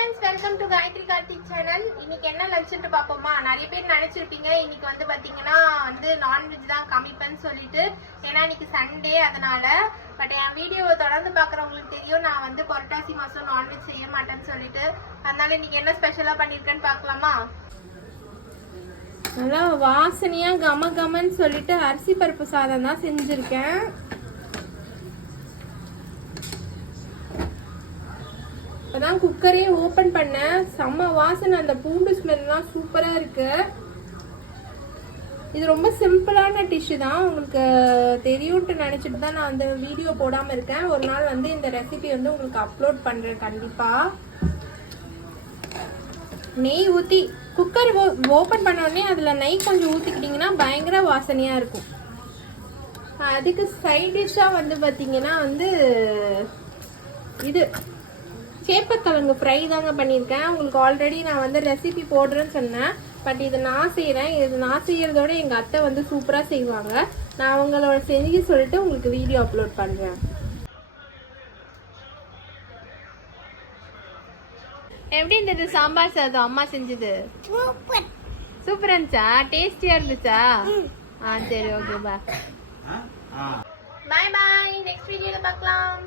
Friends, welcome to Gayathri Karthik channel. இன்னைக்கு என்ன லஞ்சுன்னு பார்ப்போமா? நிறைய பேர் நினைச்சிருப்பீங்க இன்னைக்கு வந்து பாத்தீங்கன்னா நான்வெஜ் தான் காமிப்பேன்னு சொல்லிட்டு, ஏன்னா இன்னைக்கு சண்டே அதனால. பட் என் வீடியோவை தொடர்ந்து பாக்குறவங்களுக்கு தெரியும் நான் வந்து புரட்டாசி மாசம் நான்வெஜ் செய்ய மாட்டேன்னு சொல்லிட்டு. அதனால இன்னைக்கு என்ன ஸ்பெஷலா பண்ணிருக்கேன்னு பார்க்கலாமா? நல்லா வாசனையா கம கமன்னு சொல்லிட்டு அரிசி பருப்பு சாதம் தான் செஞ்சிருக்கேன். அதான் குக்கரே ஓபன் பண்ணேன். செம்ம வாசனை, அந்த பூண்டு ஸ்மெல்லாம் சூப்பரா இருக்கு. இது ரொம்ப சிம்பிளான டிஷ் தான், உங்களுக்கு தெரியும்ட்டு நினைச்சிட்டு தான் நான் அந்த வீடியோ போடாம இருக்கேன். ஒரு நாள் வந்து இந்த ரெசிபி வந்து உங்களுக்கு அப்லோட் பண்றேன் கண்டிப்பா. நெய் ஊத்தி குக்கர் ஓபன் பண்ண உடனே அதுல நெய் கொஞ்சம் ஊத்திக்கிட்டீங்கன்னா பயங்கர வாசனையா இருக்கும். அதுக்கு சைட் டிஷ்ஷா வந்து பாத்தீங்கன்னா வந்து இது சேப்பக்கிழங்கு ஃப்ரை தாங்க பண்ணியிருக்கேன். உங்களுக்கு ஆல்ரெடி நான் வந்து ரெசிபி போடுறேன்னு சொன்னேன். பட் இது நான் செய்கிறேன். இது நான் செய்கிறதோட எங்கள் அத்தை வந்து சூப்பராக செய்வாங்க. நான் அவங்களோட செஞ்சு சொல்லிட்டு உங்களுக்கு வீடியோ அப்லோட் பண்ணுறேன். எப்படி இருந்தது சாம்பார் சாதம் அம்மா செஞ்சது? சூப்பரா இருந்துச்சா? டேஸ்டியா இருந்துச்சா? சரி, ஓகே, பாய் பாய். நெக்ஸ்ட் வீடியோல பார்க்கலாம்.